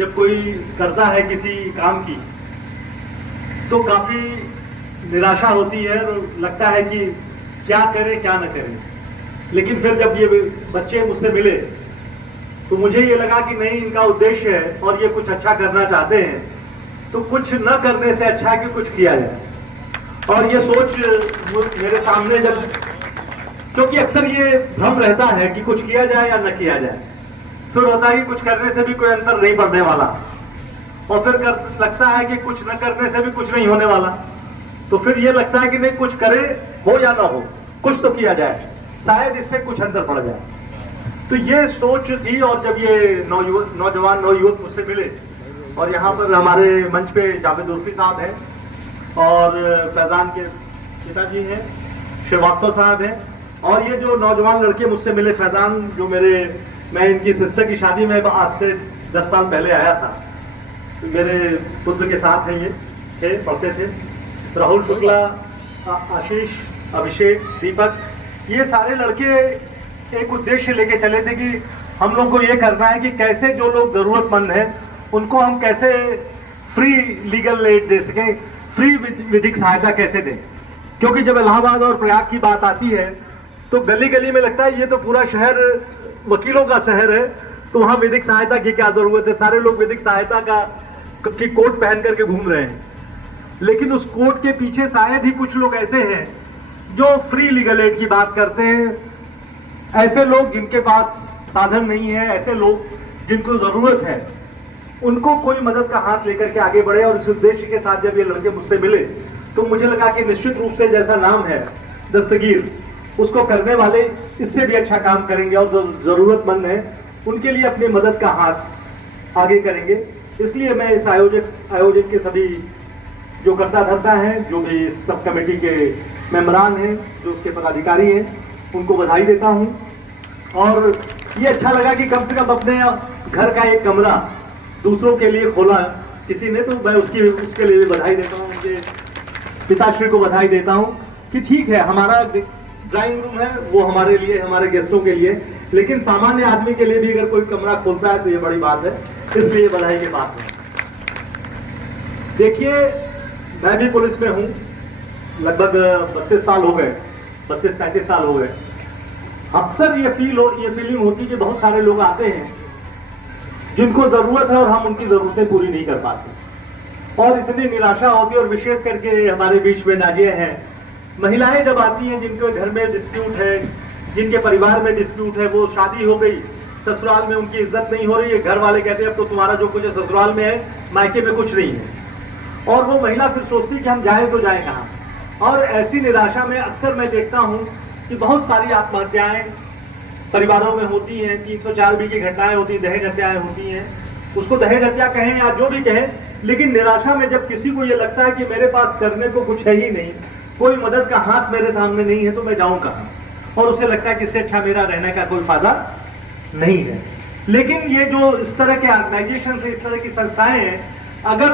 जब कोई करता है किसी काम की तो काफी निराशा होती है और लगता है कि क्या करे क्या न करे। लेकिन फिर जब ये बच्चे मुझसे मिले तो मुझे ये लगा कि नहीं, इनका उद्देश्य है और ये कुछ अच्छा करना चाहते हैं, तो कुछ न करने से अच्छा है कि कुछ किया जाए। और ये सोच मेरे सामने जब, क्योंकि अक्सर ये भ्रम रहता है कि कुछ किया जाए या न किया जाए, फिर होता है कि कुछ करने से भी कोई अंतर नहीं पड़ने वाला, और फिर लगता है कि कुछ न करने से भी कुछ नहीं होने वाला। तो फिर ये लगता है कि नहीं, कुछ करे हो या ना हो, कुछ तो किया जाए, शायद इससे कुछ अंतर पड़ जाए। तो ये सोच थी। और जब ये नौजवान नवयुवक मुझसे मिले, और यहाँ पर हमारे मंच पे जावेद उर्फी साहब हैं और फैजान के पिताजी हैं, श्रीवास्तव साहब हैं, और ये जो नौजवान लड़के मुझसे मिले, फैजान जो मैं इनकी सिस्टर की शादी में आज से 10 साल पहले आया था, तो मेरे पुत्र के साथ हैं, ये पढ़ते थे, राहुल शुक्ला, आशीष, अभिषेक, दीपक, ये सारे लड़के एक उद्देश्य लेके चले थे कि हम लोग को ये करना है कि कैसे जो लोग जरूरतमंद हैं उनको हम कैसे फ्री लीगल एड दे सकें, फ्री विधिक सहायता कैसे दें। क्योंकि जब इलाहाबाद और प्रयाग की बात आती है तो गली गली में लगता है ये तो पूरा शहर वकीलों का शहर है, तो वहां विधिक सहायता की क्या जरूरत है, सारे लोग विधिक सहायता की कोट पहन करके घूम रहे हैं। लेकिन उस कोट के पीछे शायद ही कुछ लोग ऐसे हैं जो फ्री लीगल एड की बात करते हैं। ऐसे लोग जिनके पास साधन नहीं है, ऐसे लोग जिनको जरूरत है, उनको कोई मदद का हाथ लेकर के आगे बढ़े। और इस उद्देश्य के साथ जब ये लड़के मुझसे मिले तो मुझे लगा कि निश्चित रूप से जैसा नाम है दस्तगीर, उसको करने वाले इससे भी अच्छा काम करेंगे और जो जरूरतमंद है उनके लिए अपनी मदद का हाथ आगे करेंगे। इसलिए मैं इस आयोजन के सभी जो कर्ता धर्ता हैं, जो भी सब कमेटी के मेंबरान हैं, जो उसके पदाधिकारी हैं, उनको बधाई देता हूं। और ये अच्छा लगा कि कम से कम अपने घर का एक कमरा दूसरों के लिए खोला किसी ने, तो मैं उसके लिए बधाई देता हूँ, उनके पिताश्री को बधाई देता हूँ कि ठीक है, हमारा ड्राइंग रूम है वो हमारे लिए, हमारे गेस्टों के लिए, लेकिन सामान्य आदमी के लिए भी अगर कोई कमरा खोलता है तो ये बड़ी बात है, इसलिए बधाई की बात है। देखिए, मैं भी पुलिस में हूँ, लगभग 32 साल हो गए, 32-35 साल हो गए। अक्सर ये फीलिंग होती है कि बहुत सारे लोग आते हैं जिनको जरूरत है और हम उनकी जरूरतें पूरी नहीं कर पाते, और इतनी निराशा होती है। और विशेष करके हमारे बीच में नाजिया हैं, महिलाएं जब आती हैं जिनके घर में डिस्प्यूट है, जिनके परिवार में डिस्प्यूट है, वो शादी हो गई, ससुराल में उनकी इज्जत नहीं हो रही है, घर वाले कहते हैं अब तो तुम्हारा जो कुछ है ससुराल में है, मायके में कुछ नहीं है, और वो महिला फिर सोचती है कि हम जाए तो जाए कहाँ। और ऐसी निराशा में अक्सर मैं देखता हूँ कि बहुत सारी आत्महत्याएं परिवारों में होती हैं, 304B की घटनाएं होती हैं, दहेज हत्याएं होती हैं, उसको दहेज हत्या कहें या जो भी कहें, लेकिन निराशा में जब किसी को ये लगता है कि मेरे पास करने को कुछ है ही नहीं, कोई मदद का हाथ मेरे सामने नहीं है, तो मैं जाऊं कहां, और उसे लगता है कि इससे अच्छा मेरा रहने का कोई फायदा नहीं है। लेकिन ये जो इस तरह के ऑर्गेनाइजेशन से, इस तरह की संस्थाएं हैं, अगर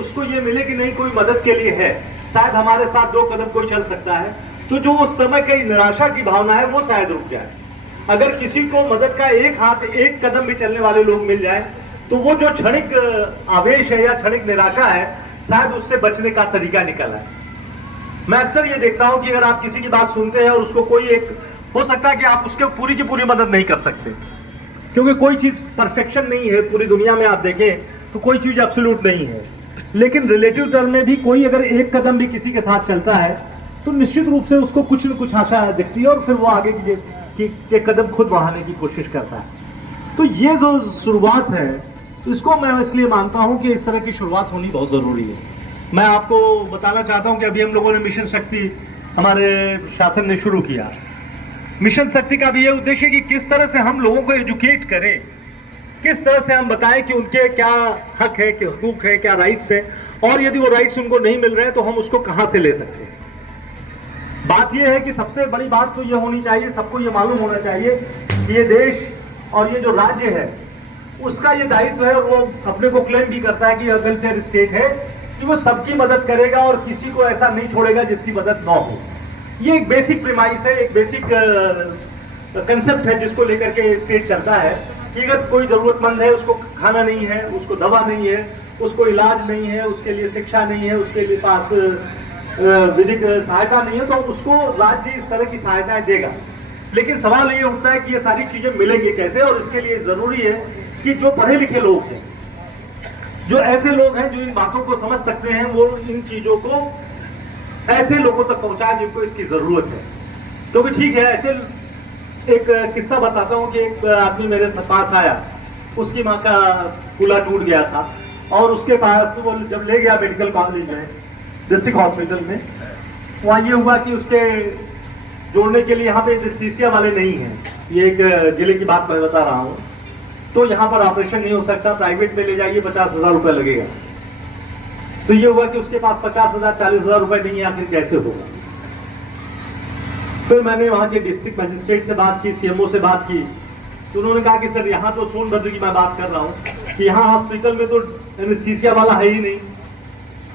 उसको ये मिले कि नहीं कोई मदद के लिए है, शायद हमारे साथ 2 कदम कोई चल सकता है, तो जो उस समय की निराशा की भावना है वो शायद रुक जाए। अगर किसी को मदद का एक हाथ, 1 कदम भी चलने वाले लोग मिल जाए, तो वो जो क्षणिक आवेश है या क्षणिक निराशा है, शायद उससे बचने का तरीका निकल है। मैं अक्सर ये देखता हूं कि अगर आप किसी की बात सुनते हैं और उसको कोई एक, हो सकता है कि आप उसके पूरी की पूरी मदद नहीं कर सकते, क्योंकि कोई चीज परफेक्शन नहीं है, पूरी दुनिया में आप देखें तो कोई चीज एब्सोल्यूट नहीं है। लेकिन रिलेटिव टर्म में भी कोई अगर 1 कदम भी किसी के साथ चलता है तो निश्चित रूप से उसको कुछ न कुछ आशा दिखती है, और फिर वो आगे के कदम खुद बढ़ाने की कोशिश करता है। तो ये जो शुरुआत है, इसको मैं इसलिए मानता हूं कि इस तरह की शुरुआत होनी बहुत जरूरी है। मैं आपको बताना चाहता हूं कि अभी हम लोगों ने मिशन शक्ति, हमारे शासन ने शुरू किया। मिशन शक्ति का भी ये उद्देश्य कि किस तरह से हम लोगों को एजुकेट करें, किस तरह से हम बताएं कि उनके क्या हक है, क्या हुकूक है, क्या राइट्स है, और यदि वो राइट्स उनको नहीं मिल रहे हैं तो हम उसको कहां से ले सकते हैं। बात यह है कि सबसे बड़ी बात तो ये होनी चाहिए, सबको ये मालूम होना चाहिए कि ये देश और ये जो राज्य है उसका ये दायित्व है, और वो अपने को क्लेम भी करता है कि वेलफेयर स्टेट है, कि वो सबकी मदद करेगा और किसी को ऐसा नहीं छोड़ेगा जिसकी मदद ना हो। ये एक बेसिक प्रीमाइस है, एक बेसिक कंसेप्ट है जिसको लेकर के स्टेट चलता है कि अगर कोई जरूरतमंद है, उसको खाना नहीं है, उसको दवा नहीं है, उसको इलाज नहीं है, उसके लिए शिक्षा नहीं है, उसके लिए पास विधिक सहायता नहीं है, तो उसको राज्य इस तरह की सहायताएं देगा। लेकिन सवाल ये उठता है कि ये सारी चीजें मिलेंगी कैसे, और इसके लिए जरूरी है कि जो पढ़े लिखे लोग हैं, जो ऐसे लोग हैं जो इन बातों को समझ सकते हैं, वो इन चीजों को ऐसे लोगों तक पहुंचाए जिनको इसकी जरूरत है। क्योंकि ठीक है, ऐसे एक किस्सा बताता हूं कि एक आदमी मेरे पास आया, उसकी माँ का कूल्हा टूट गया था और उसके पास वो जब ले गया मेडिकल कॉलेज में, डिस्ट्रिक्ट हॉस्पिटल में, वहां ये हुआ कि उसके जोड़ने के लिए यहाँ पे एनेस्थीसिया वाले नहीं है। ये एक जिले की बात मैं बता रहा हूँ। तो यहाँ पर ऑपरेशन नहीं हो सकता, प्राइवेट में ले जाइए 50,000 रुपए लगेगा। तो ये हुआ कि उसके पास 50,000 40,000 रुपए नहीं है, आखिर कैसे होगा। फिर मैंने वहां के डिस्ट्रिक्ट मजिस्ट्रेट से बात की, सीएमओ से बात की, तो उन्होंने कहा कि सर यहाँ तो सोनभद्र की मैं बात कर रहा हूँ कि यहाँ हॉस्पिटल में तो एनेस्थीसिया वाला है ही नहीं,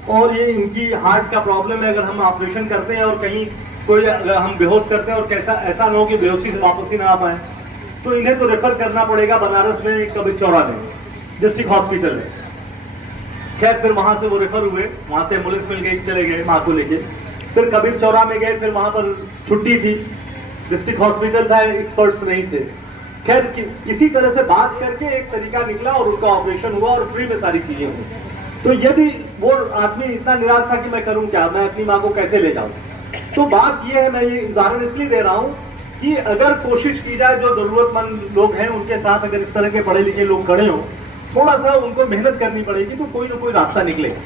और ये इनकी हार्ट का प्रॉब्लम है। अगर हम ऑपरेशन करते हैं और कहीं कोई अगर हम बेहोश करते हैं और कैसा ऐसा न हो कि बेहोशी से वापस ही ना आ पाए, तो इन्हें तो रेफर करना पड़ेगा बनारस में कबीर चौरा में डिस्ट्रिक्ट हॉस्पिटल में। खैर फिर वहां से वो रेफर हुए, वहां से एम्बुलेंस मिल गई, चले गए माँ को लेके। फिर कबीर चौरा में गए, फिर वहां पर छुट्टी थी, डिस्ट्रिक्ट हॉस्पिटल था, एक्सपर्ट्स नहीं थे। खैर किसी तरह से बात करके एक तरीका निकला और उनका ऑपरेशन हुआ और फ्री में सारी चीजें हुई। तो यदि वो आदमी इतना निराश था कि मैं करूं क्या, मैं अपनी माँ को कैसे ले जाऊं, तो बात ये है, मैं ये उदाहरण इसलिए दे रहा हूं कि अगर कोशिश की जाए, जो जरूरतमंद लोग हैं उनके साथ अगर इस तरह के पढ़े लिखे लोग खड़े हों, थोड़ा सा उनको मेहनत करनी पड़ेगी, तो कोई ना कोई रास्ता निकलेगा।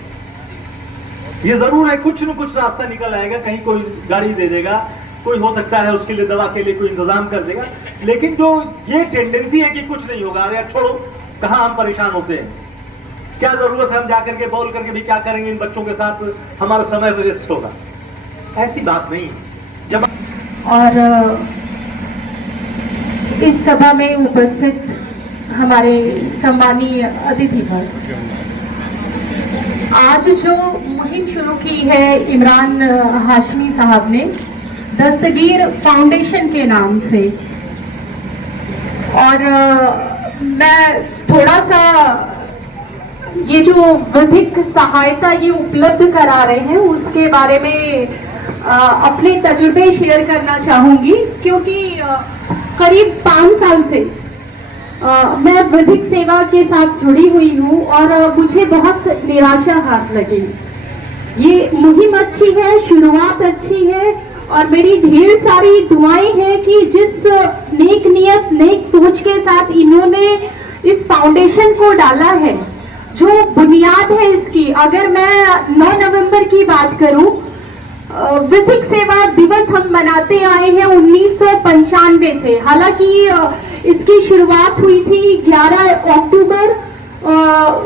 ये जरूर है, कुछ न कुछ रास्ता निकल आएगा, कहीं कोई गाड़ी दे देगा, कोई हो सकता है उसके लिए दवा के लिए कोई इंतजाम कर देगा। लेकिन जो ये टेंडेंसी है कि कुछ नहीं होगा, अरे छोड़ो, कहाँ हम परेशान होते हैं, क्या जरूरत है हम जाकर के बोल करके भी क्या करेंगे, इन बच्चों के साथ हमारा समय वेस्ट होगा, ऐसी बात नहीं। जब और इस सभा में उपस्थित हमारे सम्मानीय अतिथि पर आज जो मुहिम शुरू की है इमरान हाशमी साहब ने दस्तगीर फाउंडेशन के नाम से, और मैं थोड़ा सा ये जो विधिक सहायता ये उपलब्ध करा रहे हैं उसके बारे में अपने तजुर्बे शेयर करना चाहूंगी, क्योंकि करीब 5 साल से मैं विधिक सेवा के साथ जुड़ी हुई हूँ और मुझे बहुत निराशा हाथ लगी। ये मुहिम अच्छी है, शुरुआत अच्छी है, और मेरी ढेर सारी दुआएं हैं कि जिस नेक नियत नेक सोच के साथ इन्होंने इस फाउंडेशन को डाला है, जो बुनियाद है इसकी, अगर मैं 9 नवंबर की बात करूं, विधिक सेवा दिवस हम मनाते आए हैं 1995 से। हालांकि इसकी शुरुआत हुई थी 11 अक्टूबर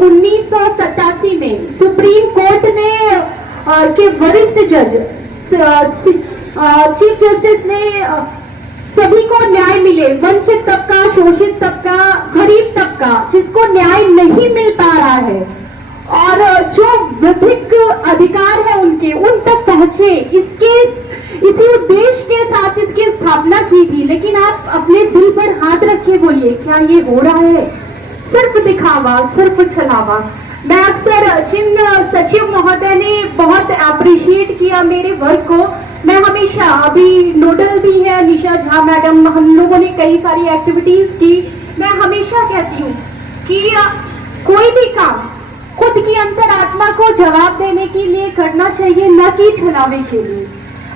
1987 में। सुप्रीम कोर्ट ने के वरिष्ठ जज चीफ जस्टिस ने सभी को न्याय मिले, वंचित तबका, शोषित तबका, गरीब तबका जिसको न्याय नहीं मिल पा रहा है और जो विधिक अधिकार है उनके उन तक पहुंचे, इसी उद्देश्य के साथ इसकी स्थापना की थी। लेकिन आप अपने दिल पर हाथ रखे बोलिए, क्या ये हो रहा है? सिर्फ दिखावा, सिर्फ छलावा। मैं अक्सर जिन सचिव महोदय ने बहुत अप्रिशिएट किया मेरे वर्क को, मैं हमेशा, अभी नोडल भी है निशा झा मैडम, हम लोगों ने कई सारी एक्टिविटीज की, मैं हमेशा कहती हूँ कि कोई भी काम खुद की अंतरात्मा को जवाब देने के लिए करना चाहिए, न कि छलावे के लिए।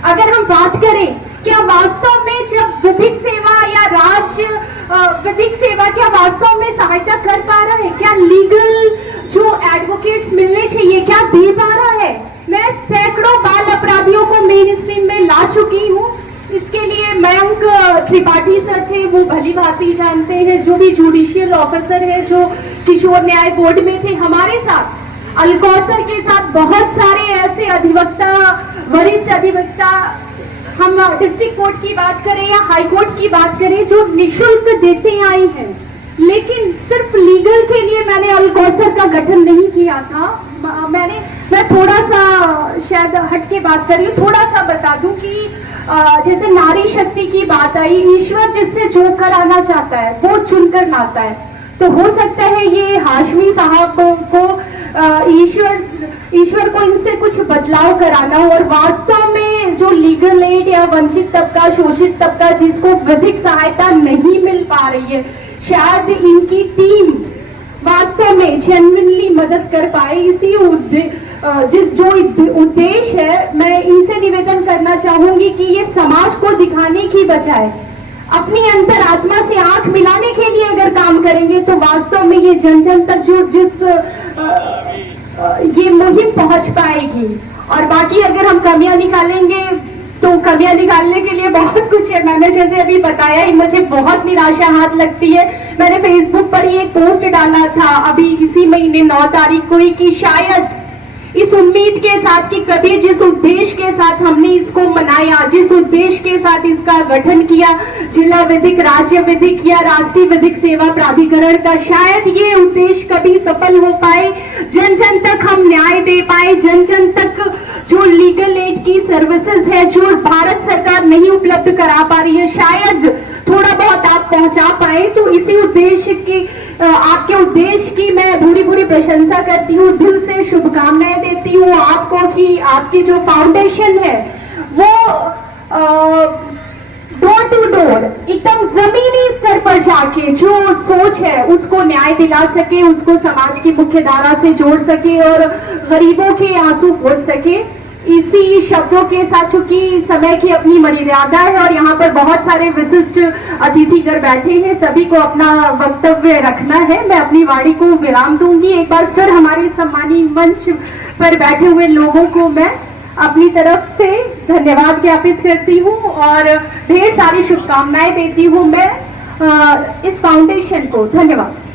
अगर हम बात करें, क्या वास्तव में जब विधिक सेवा या राज्य विधिक सेवा क्या वास्तव में सहायता कर पा रहा है? क्या लीगल जो एडवोकेट्स मिलने चाहिए क्या दे पा रहा है? मैं सैकड़ों बाल अपराधियों को मेन स्ट्रीम में ला चुकी हूँ। इसके लिए मयंक त्रिपाठी सर थे, वो भली भांति जानते हैं, जो भी जुडिशियल ऑफिसर है जो किशोर न्याय बोर्ड में थे हमारे साथ, अलकौसर के साथ बहुत सारे ऐसे अधिवक्ता, वरिष्ठ अधिवक्ता, हम डिस्ट्रिक्ट कोर्ट की बात करें या हाई कोर्ट की बात करें, जो निशुल्क देते आई हैं। लेकिन सिर्फ लीगल के लिए मैंने अलकौसर का गठन नहीं किया था। मैं थोड़ा सा शायद हट के बात कर रही हूँ, थोड़ा सा बता दूं कि जैसे नारी शक्ति की बात आई, ईश्वर जिससे जो कराना चाहता है वो चुनकर लाता है। तो हो सकता है ये हाशमी साहब को ईश्वर को इनसे कुछ बदलाव कराना हो, और वास्तव में जो लीगल एड या वंचित तबका, शोषित तबका जिसको विधिक सहायता नहीं मिल पा रही है, शायद इनकी टीम वास्तव में जेन्युइनली मदद कर पाए। इसी जो उद्देश्य है, मैं इनसे निवेदन करना चाहूंगी कि ये समाज को दिखाने की बजाय अपनी अंतरात्मा से आंख मिलाने के लिए अगर काम करेंगे तो वास्तव में ये जन जन तक ये मुहिम पहुंच पाएगी। और बाकी अगर हम कमियां निकालेंगे तो कमियां निकालने के लिए बहुत कुछ है। मैंने जैसे अभी बताया ही, मुझे बहुत निराशा हाथ लगती है। मैंने फेसबुक पर ही एक पोस्ट डाला था अभी इसी महीने 9 तारीख को ही कि शायद इस उम्मीद के साथ कि कभी जिस उद्देश्य के साथ हमने इसको मनाया, जिस उद्देश्य के साथ इसका गठन किया, जिला विधिक, राज्य विधिक या राष्ट्रीय विधिक सेवा प्राधिकरण का, शायद ये उद्देश्य कभी सफल हो पाए, जन जन तक हम न्याय दे पाए, जन जन तक जो लीगल एड की सर्विसेज है जो भारत सरकार नहीं उपलब्ध करा पा रही है, शायद थोड़ा बहुत आप पहुंचा पाए। तो इसी उद्देश्य की, आपके उद्देश्य की मैं पूरी पूरी प्रशंसा करती हूँ, दिल से शुभकामनाएं देती हूँ आपको कि आपकी जो फाउंडेशन है वो डोर टू डोर एकदम जमीनी स्तर पर जाके जो सोच है उसको न्याय दिला सके, उसको समाज की मुख्य धारा से जोड़ सके और गरीबों के आंसू पोंछ सके। इसी शब्दों के साथ, चूंकि समय की अपनी मर्यादा है और यहाँ पर बहुत सारे विशिष्ट अतिथिगण बैठे हैं, सभी को अपना वक्तव्य रखना है, मैं अपनी वाणी को विराम दूंगी। एक बार फिर हमारे सम्मानित मंच पर बैठे हुए लोगों को मैं अपनी तरफ से धन्यवाद ज्ञापित करती हूँ और ढेर सारी शुभकामनाएं देती हूँ मैं इस फाउंडेशन को। धन्यवाद।